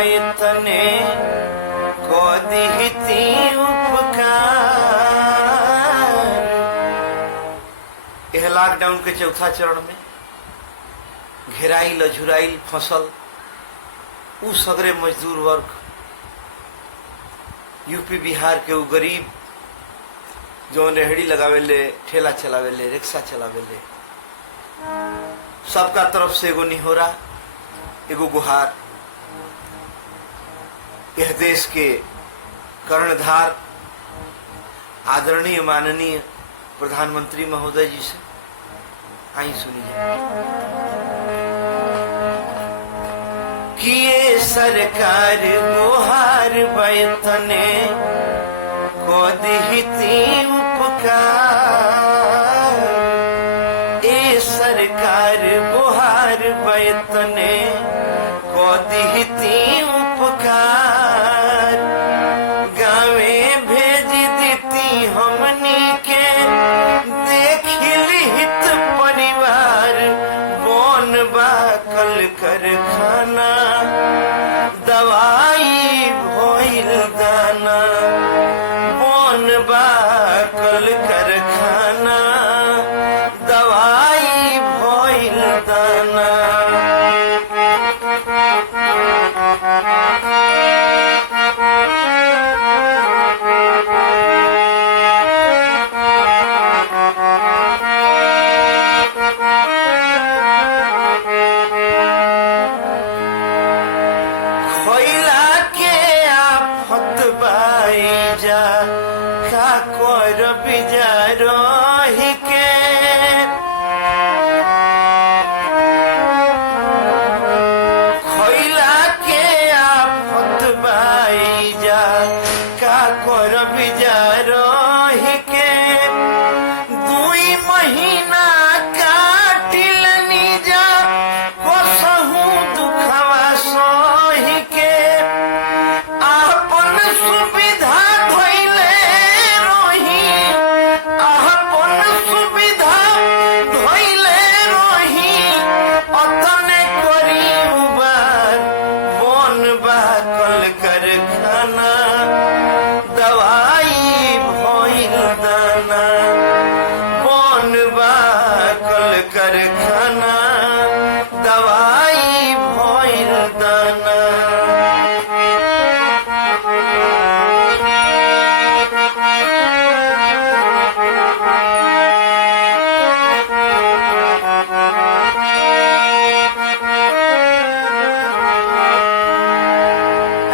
बैतने को दिहती उपकार। यह लॉकडाउन के चौथा चरण में घेराइल अझुराइल फसल उ सगरे मजदूर वर्ग, यूपी बिहार के उ गरीब जो रेहड़ी लगावेले, ठेला चलावेले, रिक्शा चलावेले, सबका तरफ से एगो निहोरा, एगो गुहार यह देश के कर्णधार आदरणीय माननीय प्रधानमंत्री महोदय जी से। आई सुनिए कि ये सरकार गुहार बैतने को दिहती उपकार। ये सरकार गुहार बैतने को दिहती उपकार। गावे भेज देती हमनी के देखिलित परिवार। बोन बाकल कारखाना दवाई भइल दाना। बोन बाकल कारखाना दवाई भइल दाना। खइला के आफत बाईजा का कोर बिजारही के। खइला के आफत बाईजा का कोर बिजारही के। 2 महीना काटिल निजा कसहु दुखवा सही के। आपन सुविधा धइले रही, आपन सुविधा धइले रही, अतने करी उबार। बोन बाकल कारखाना दवाई भइल दाना। बोन बाकल कारखाना दवाई भइल दाना।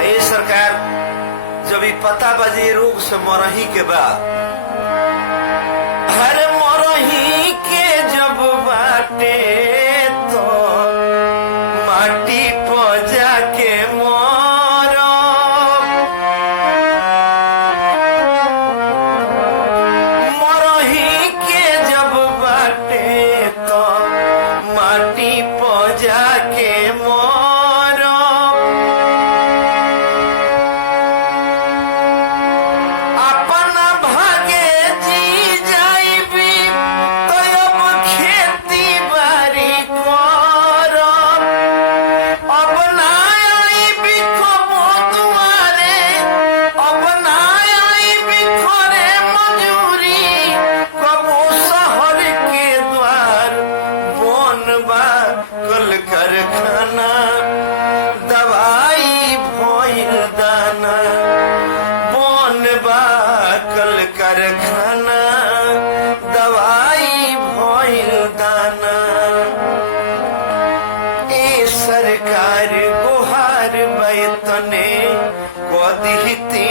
ये सरकार जब ई पता बजे रोग से मरही के बाद, हर मरही के जब बाटे तो माटी पजा के मरो। मरही के जब बाटे तो माटी पजा के मरो। अपना भागे जी जाइबी तो अब खेती बाड़ी करब। अब ना आइबी कबो दुआरे, अब ना आइबी करे मजूरी कबो शहर के द्वार। बोन बाकल कारखाना दवाई भइल दाना। बोन बाकल कारखाना दवाई भइल दाना। ए सरकार गुहार बैतने को दिहती